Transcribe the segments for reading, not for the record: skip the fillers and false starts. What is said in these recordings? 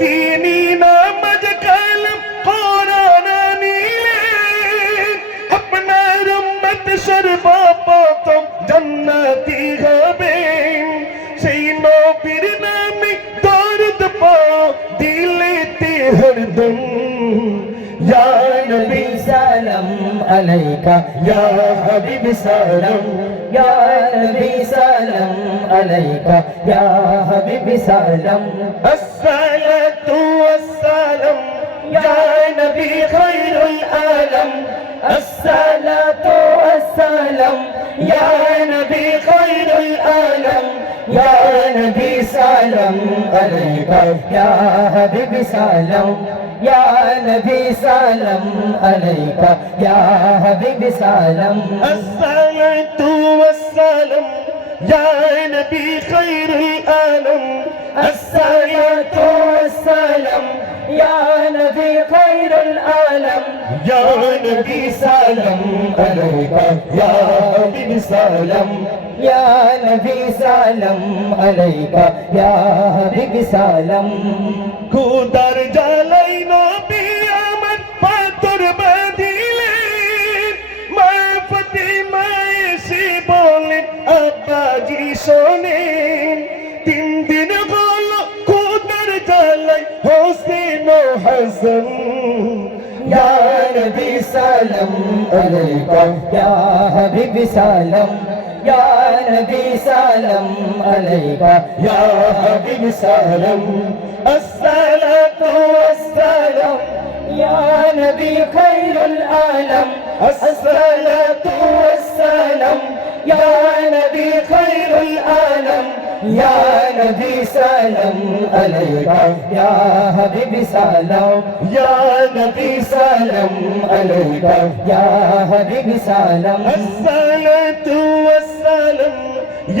তিনি নামাজ কালাম কোরআন নিলেন, আপনার উম্মত সর্বপ্রথম জান্নাতি হবেন। সেই নবীর নামে দরুদ পড়ো দিলেতে হরদম। ইয়া নবী সালাম আলাইকা ইয়া হাবিব সালাম, ইয়া নবী সালাম আলাইকা ইয়া হাবিব সালাম। الصلاة والسلام يا نبي خير العالم، الصلاة والسلام يا نبي خير العالم، يا نبي سلام عليك يا حبيب سلام، يا نبي سلام عليك يا حبيب سلام. الصلاة والسلام يا نبي خير العالم، الصلاة والسلام يا نبي خير العالم، يا نبي سلام عليك يا حبيب سلام، يا نبي سلام عليك يا حبيب سلام. খুদার জ্বালাই নবী আমার পাথর বাঁধিলেন, মা ফাতিমা এসে বলেন আব্বাজি শোনেন। 3 দিন হলো খুদার জ্বালাই হোসেন ও হাসান। يا نبي سلام عليك يا حبيب سلام، يا نبي سلام عليك يا حبيب سلام. الصلاة والسلام يا نبي خير العالم، الصلاة والسلام يا نبي خير العالم، يا نبي سلام عليك يا حبيب سلام، يا نبي سلام عليك يا حبيب سلام. الصلاة والسلام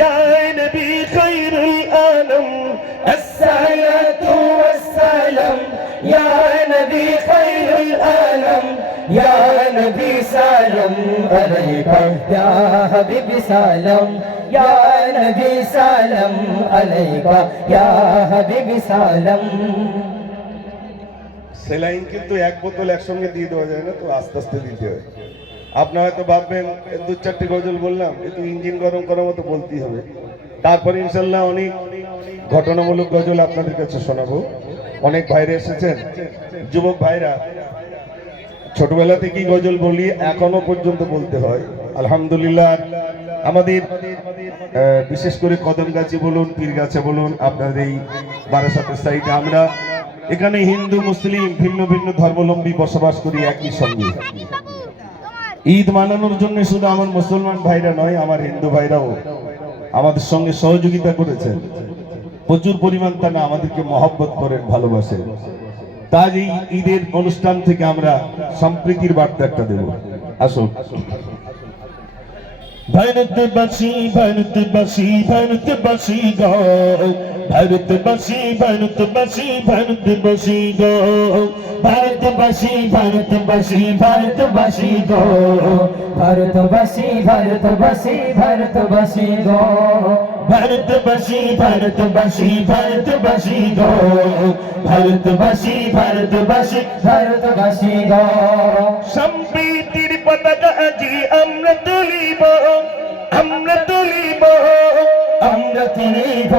يا نبي خير العالم، الصلاة والسلام يا نبي خير العالم، يا نبي سلام عليك يا حبيب سلام، يا نبي سلام عليك يا حبيب سلام. সেলাইন কিন্তু এক বোতল একসঙ্গে দিয়ে দেওয়া যায় না, তো আস্তে আস্তে দিতে হয়। আপনারা হয়তো ভাববেন 2-4টি গজল বললাম, একটু ইঞ্জিন গরম করার মতো বলতেই হবে। তারপরে ইনশাল্লাহ অনেক ঘটনামূলক গজল আপনাদের কাছে শোনাবো। অনেক ভাইরা এসেছেন, যুবক ভাইরা, ছোটবেলা থেকেই গজল বলি, এখনো পর্যন্ত বলতে হয়। আলহামদুলিল্লাহ আমাদের বিশেষ করে কদমগাছি বলুন, পীরগাছা বলুন, আপনাদের এই বারাসাতের সাইডে আমরা এখানে হিন্দু মুসলিম ভিন্ন ভিন্ন ধর্মাবলম্বী বসবাস করি একই সঙ্গে। ঈদ মানানোর জন্য শুধু আমার মুসলমান ভাইরা নয়, আমার হিন্দু ভাইরাও আমাদের সঙ্গে সহযোগিতা করেছেন প্রচুর পরিমাণ। তারা আমাদেরকে মহব্বত করেন, ভালোবাসেন। তাই এই ঈদের অনুষ্ঠান থেকে আমরা সম্প্রীতির বার্তা একটা দেব। আসুন। ভারতবাসী ভারতবাসী ভারতবাসী গো, ভারতবাসী ভারতবাসী ভারতবাসী গো, ভারতবাসী ভারতবাসী ভারতবাসী গো, ভারতবাসী ভারতবাসী ভারতবাসী গো, ভারতবাসী ভারতবাসী ভারতবাসী গো, ভারতবাসী ভারতবাসী ভারতবাসী গো. সম্প্রীতির পতাকা আজি আমরা তুলিব, আমরা তুলিব, আমরা তুলিব,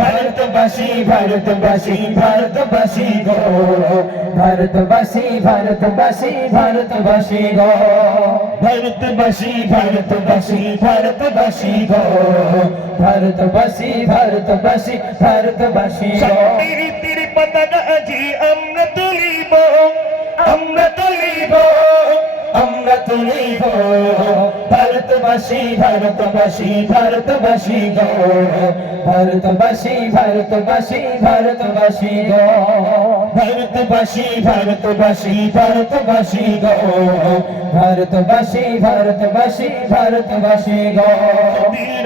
ভারতবাসী ভারতবাসী ভারতবাসী গো, ভারতবাসী ভারতবাসী ভারতবাসী গো, ভারতবাসী ভারতবাসী ভারতবাসী গো, ভারতবাসী ভারতবাসী ভারতবাসী গো. সম্প্রীতির পতাকা আজি আমরা তুলিব, আমরা তুলিব, আমরা তুলিব, ভারতবাসী ভারতবাসী ভারতবাসী গো, ভারতবাসী ভারতবাসী ভারতবাসী গো, ভারতবাসী ভারতবাসী ভারতবাসী গো, ভারতবাসী ভারতবাসী ভারতবাসী গো.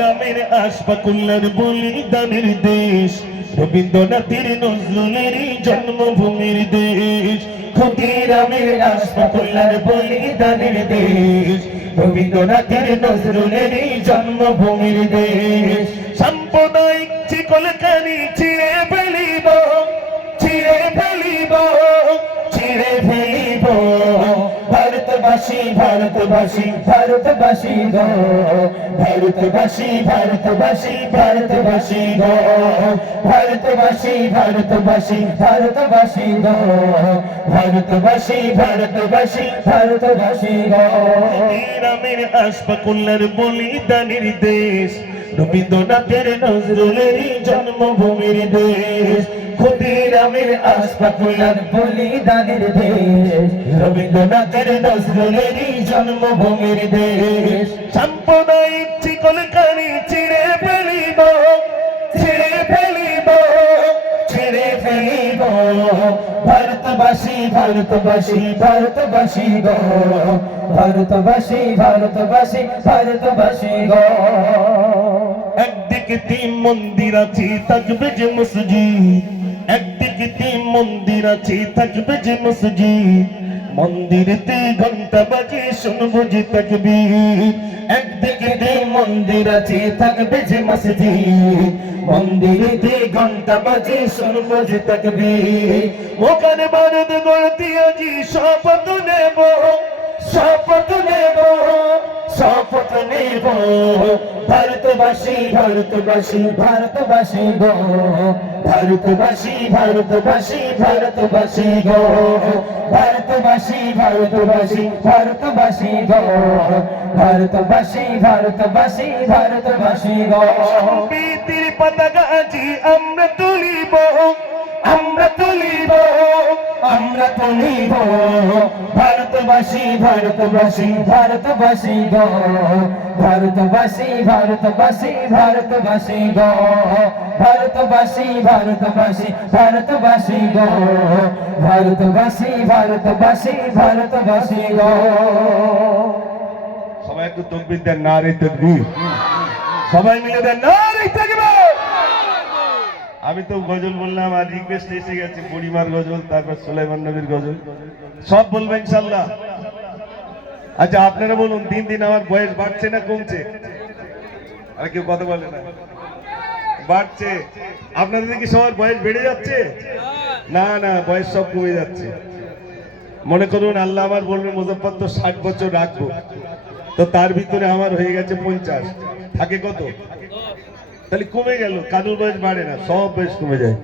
রামের আশফাকুল্লার বলিদানের দেশ, রবীন্দ্রনাথের নজরুলের জন্মভূমির দেশ। ক্ষুদিরামের আশফাকুল্লার বলিদানের দেশ, রবীন্দ্রনাথের নজরুলের জন্মভূমির দেশ. সাম্প্রদায়িক শিকলখানি ছিঁড়ে ফেলিব, ভারতবাসী ভারতবাসী ভারতবাসী গো ভারতবাসী ভারতবাসী ভারতবাসী গো ভারতবাসী ভারতবাসী ভারতবাসী গো ভারতবাসী ভারতবাসী ভারতবাসী গো রামের আশফাকুল্লার বলিদানের দেশ রবীন্দ্রনাথের নজরুলের জন্মভূমির দেশ ক্ষুদিরামের আশফাকুল্লার বলিদানের দেশ রবীন্দ্রনাথের নজরুলের জন্মভূমির দেশ সাম্প্রদায়িক শিকলকারি ছিঁড়ে ফেলিব ছেড়ে ফেলিব ছেড়ে ফেলিব ভারতবাসী ভারতবাসী ভারতবাসী গো ভারতবাসী ভারতবাসী ভারতবাসী গো একদিকে তিন মন্দির আছে থাকবে যে মসজিদ একদিকে তিন মন্দির আছে থাকবে যে মসজিদ মন্দিরেতে ঘন্টা বাজে শুনবো যে তাকবীর একদিকে মন্দির আছে থাকবে যে মসজিদ মন্দিরেতে ঘন্টা বাজে শুনবো যে তাকবীর ওখানে বারদ গড়তি আজি শপথ নেব শপথ নেব শপথ নেব ভারতবাসী ভারতবাসী ভারতবাসী গো ভারতবাসী ভারতবাসী ভারতবাসী গো ভারতবাসী ভারতবাসী ভারতবাসী গো ভারতবাসী ভারতবাসী ভারতবাসী গো সম্প্রীতির পতাকা আজি আমরা তুলিব আমরা তুলিব আমরা তুলিব ভারতবাসী ভারতবাসী ভারতবাসী গো ভারতবাসী ভারতবাসী ভারতবাসী গো ভারতবাসী ভারতবাসী ভারতবাসী গো ভারতবাসী ভারতবাসী ভারতবাসী গো সবাই একটু তকবীর দেন, নারে তাকবীর। সবাই মিলে দেন নারে তাকবীর। আমি তো গজল বললাম, আর রিকোয়েস্ট এসে গেছে বুড়িমার গজল, তারপর সুলাইমান নবীর গজল, সব বলবো ইনশাল্লাহ। আচ্ছা আপনারা বলুন, দিন দিন আমার বয়স বাড়ছে না কমছে? আর কেউ কথা বলে না, বাড়ছে। আপনাদের কি সবার বয়স বেড়ে যাচ্ছে? না না, বয়স সব কমে যাচ্ছে। মনে করুন আল্লাহ আমার বলবেন মুজফ্ফর তো 60 বছর রাখবো, তো তার ভিতরে আমার হয়ে গেছে 50, থাকে কত? তাহলে কমে গেল। কারুর বয়স বাড়ে না, সব বয়স কমে যায়।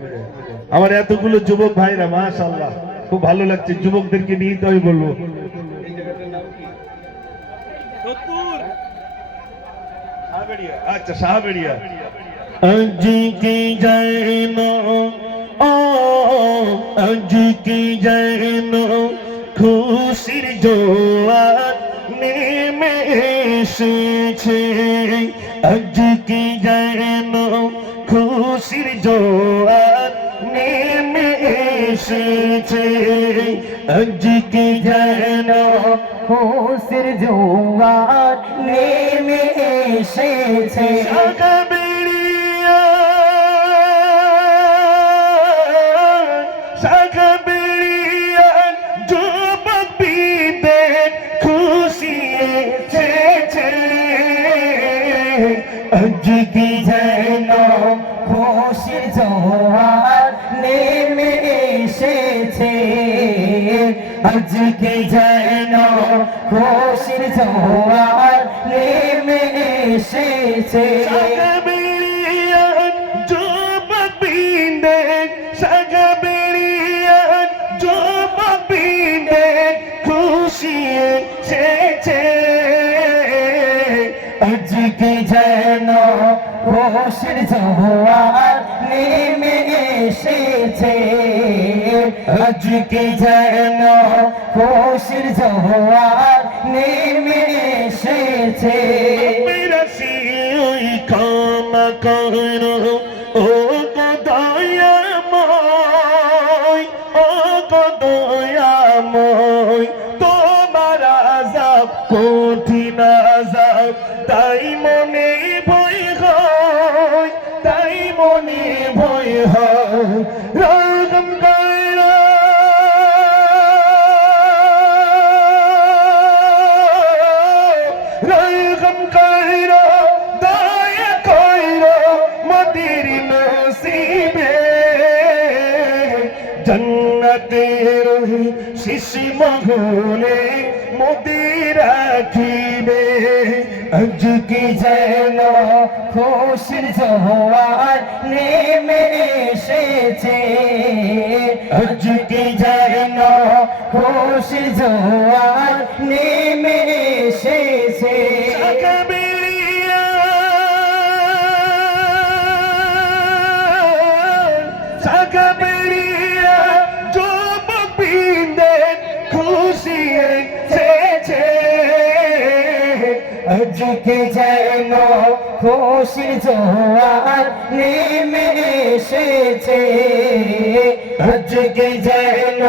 আমার এতগুলো যুবক ভাইরা মাশাআল্লাহ, খুব ভালো লাগছে। যুবকদেরকে নিয়ে তো আমি বলবো, আচ্ছা শাহবেড়িয়া। আজ কি যেন আজ কি যেন খুশির জোয়ার নেমে এসেছে আজ কি যেন খুশির জোয়ার নেমে এসেছে আজ কি যেন খুশির জোয়ার নেমে এসেছে শাখাবেড়িয়া যুবক বিদের খুশি এসেছে আজ কি যেন খুশির জোয়ার নেমে এসেছে আজ কি যেন খুশির জোয়ার নেমে এসেছে শাখাবেড়িয়া যুবক বিদের শাখাবেড়িয়া যুবক বিদের খুশি এসেছে আজ কি যেন খুশির জোয়ার নেমে এসেছে আজ কি যেন খুশির জোয়ার নেমে এসেছে বিরাসি ওই ক্ষমা করো ও গো দয়াময় ও গো দয়াময় তোমার আযাব কঠিন আযাব তাই মনে ভয় হয় তাই মনে ভয় হয় রহম করো রহম করো জন্নতের শিশি মহলে মোদি রাখিবে আজকে যেন খুশির জোয়ার নেমে এসেছে আজকে যেন খুশির জোয়ার নেমে এসেছে সাগবেরিয়া যুবক বৃন্দের খুশি এসেছে আজকে যেন খুশির জোয়ার নেমে এসেছে আজকে যেন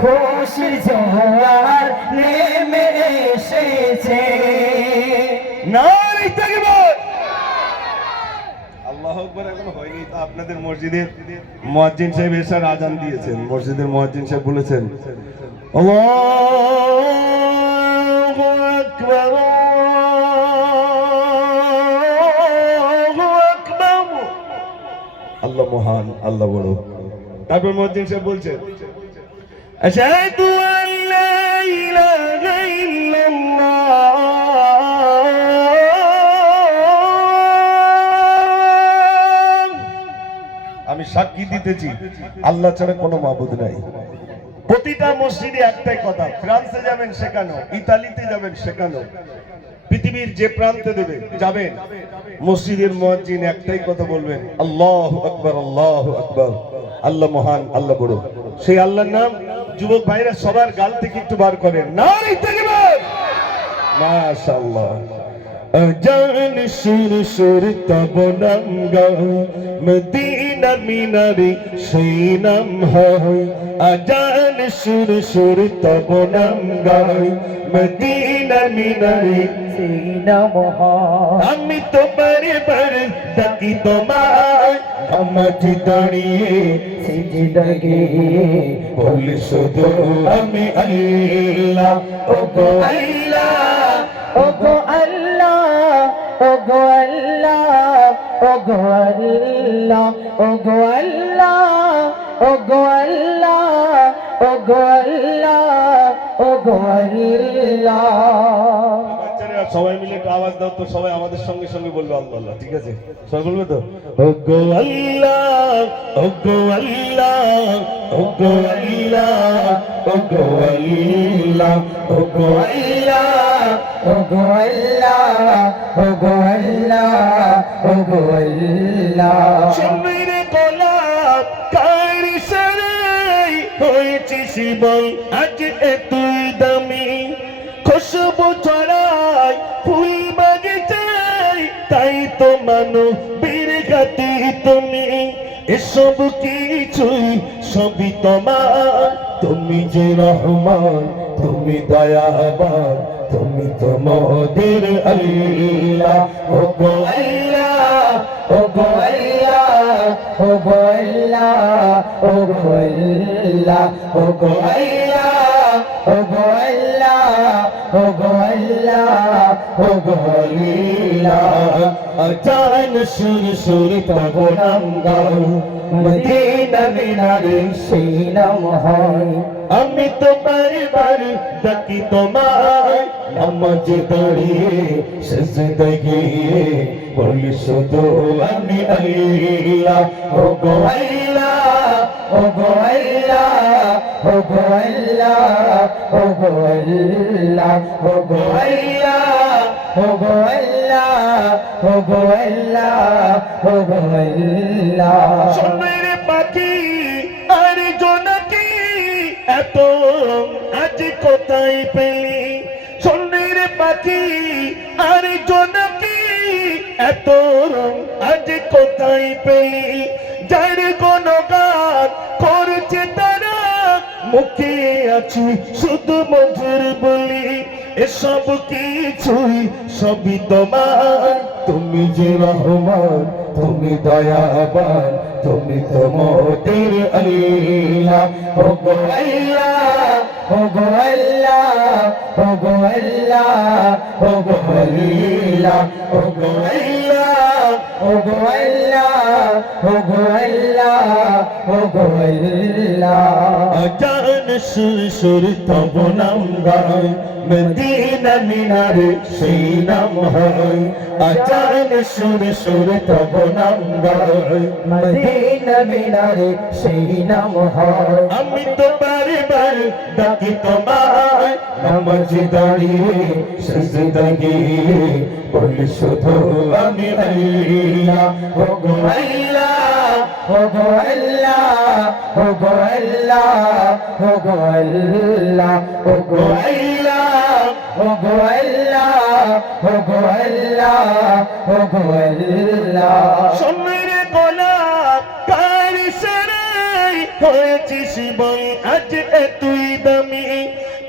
খুশির জোয়ার নেমে এসেছে নারী তাকবীর আল্লাহু আকবার এখনো হয়নি তো আপনাদের মসজিদের মুয়াজ্জিন সাহেব এসার আজান দিয়েছেন মসজিদের মুয়াজ্জিন সাহেব বলেছেন আল্লাহু আকবার আল্লাহ মহান আল্লাহ বড় তারপর মুয়াজ্জিন সাহেব বলছেন আশহাদু আন লা ইলাহা ইল্লাল্লাহ আমি সাক্ষী দিতেছি আল্লাহ ছাড়া কোনো মাবুদ নাই প্রতিটা মসজিদে একটাই কথা ফ্রান্সে যাবেন সেখানে ইতালিতে যাবেন সেখানে পৃথিবীর যে প্রান্তে যাবেন মসজিদের মুয়াজ্জিন একটাই কথা বলবেন আল্লাহু আকবার আল্লাহু আকবার আল্লাহ মহান আল্লাহ বড় সেই আল্লাহর নাম যুবক ভাইরা সবার গাল থেকে একটু বার করেন নারী তাকবীর মাশাআল্লাহ আজান সুর সুর তব নাম গায় মদিনা মিনারে সেই নাম হয় আজান সুর সুর তব নাম গায় মদিনা মিনারে সেই নাম হয় আমি তো বারে বারে ডাকি তোমায় নামাজ দাঁড়িয়ে সিজদা গিয়ে বলি শুধু আমি আল্লাহ ও গো আল্লাহ ওগো আল্লাহ ওগো আল্লাহ ওগো আল্লাহ ওগো আল্লাহ ওগো আল্লাহ ওগো আল্লাহ ওগো আল্লাহ বাচ্চারা সবাই মিলে একটু আওয়াজ দাও তো সবাই আমাদের সঙ্গে সঙ্গে বলবে আল্লাহ আল্লাহ ঠিক আছে সবাই বলবে তো ওগো আল্লাহ ওগো আল্লাহ ওগো আল্লাহ ওগো আল্লাহ ওগো আল্লাহ ওগো আল্লাহ ওগো আল্লাহ ওগো আল্লাহ চুমের গোলাপ কার সারাই হয়েছে শিবল আজ এতই দামি খুশবু ছড়ায় ফুল বাগিচায় তাই তো মানো বীর গাতি তুমি এসব কিছুই সবই তোমার তুমি যে রহমান তুমি দয়াবান তুমি তো মোদের আল্লাহ ও গো আল্লাহ ওগো আল্লাহ ওগো আল্লাহ ওগো আল্লাহ ওগো আল্লাহ ওগো আল্লাহ ওগো আল্লাহ ওগো আল্লাহ আজান সুর সুর তব নাম গাও মদিনা মিনারে সেই নাম হয় আমি তো বারবার ডাকি তোমায় নামাজ দাঁড়িয়ে সিজদা গিয়ে বলি শুধু আমি আল্লাহ ও গো আল্লাহ ওগো আল্লাহ ওগো আল্লাহ ওগো আল্লাহ ওগো আল্লাহ ওগো আল্লাহ ওগো আল্লাহ ওগো আল্লাহ সোনার পাখি আর জোনাকি এত আজ কোথায় পেলি সোনার পাখি আর জোনাকি এত আজ কোথায় পেলি যার কোনো গান করছে তারা মুখে আছি শুধু মধুর বলি এসব কিছুই সবই তোমার তুমি যে রহমান তুমি দয়াবান তুমি তো মোদের আল্লাহ ও গো আল্লাহ ও গো আল্লাহ ও গো আল্লাহ ও গো আল্লাহ ও গো আল্লাহ ও গো আল্লাহ ও গো আল্লাহ ও গো আল্লাহ আজান সুর সুর তব নাম গায় মদিনা মিনারে সেই নাম হয় আজান সুর সুর তব নাম গায় মদিনা মিনারে সেই নাম হয় আমি তো বারবার ডাকি তোমায় নামাজ দাঁড়িয়ে সিজদা গিয়ে বলি শুধু আমি আল্লাহ ও গো আল্লাহ ও গো আল্লাহ ও গো আল্লাহ ও গো আল্লাহ ও গো আল্লাহ ও গো আল্লাহ ও গো আল্লাহ ও গো আল্লাহ সোনার গোলাপ কার সারাই হয়েছিস বই আজ এতই দামি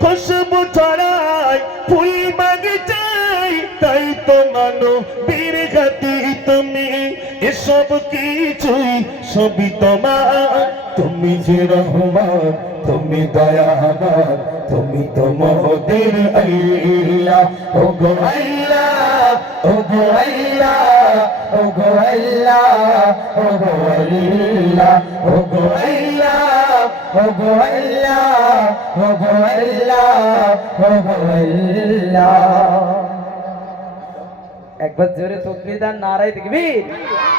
খুশবু ছড়াই ফুল বাগিচাই তাই তো মানো বীর ঘাতি তুমি এসব কিছুই সবই তোমার তুমি যে রহমান তুমি দয়াবান তুমি তো মোদের আল্লাহ ও গো আল্লাহ ও গো আল্লাহ ও গো আল্লাহ ও গো আল্লাহ ও গো আল্লাহ ও গো আল্লাহ ও গো আল্লাহ ও গো আল্লাহ একবার জোরে তাকবীর দান নারায়ে তাকবীর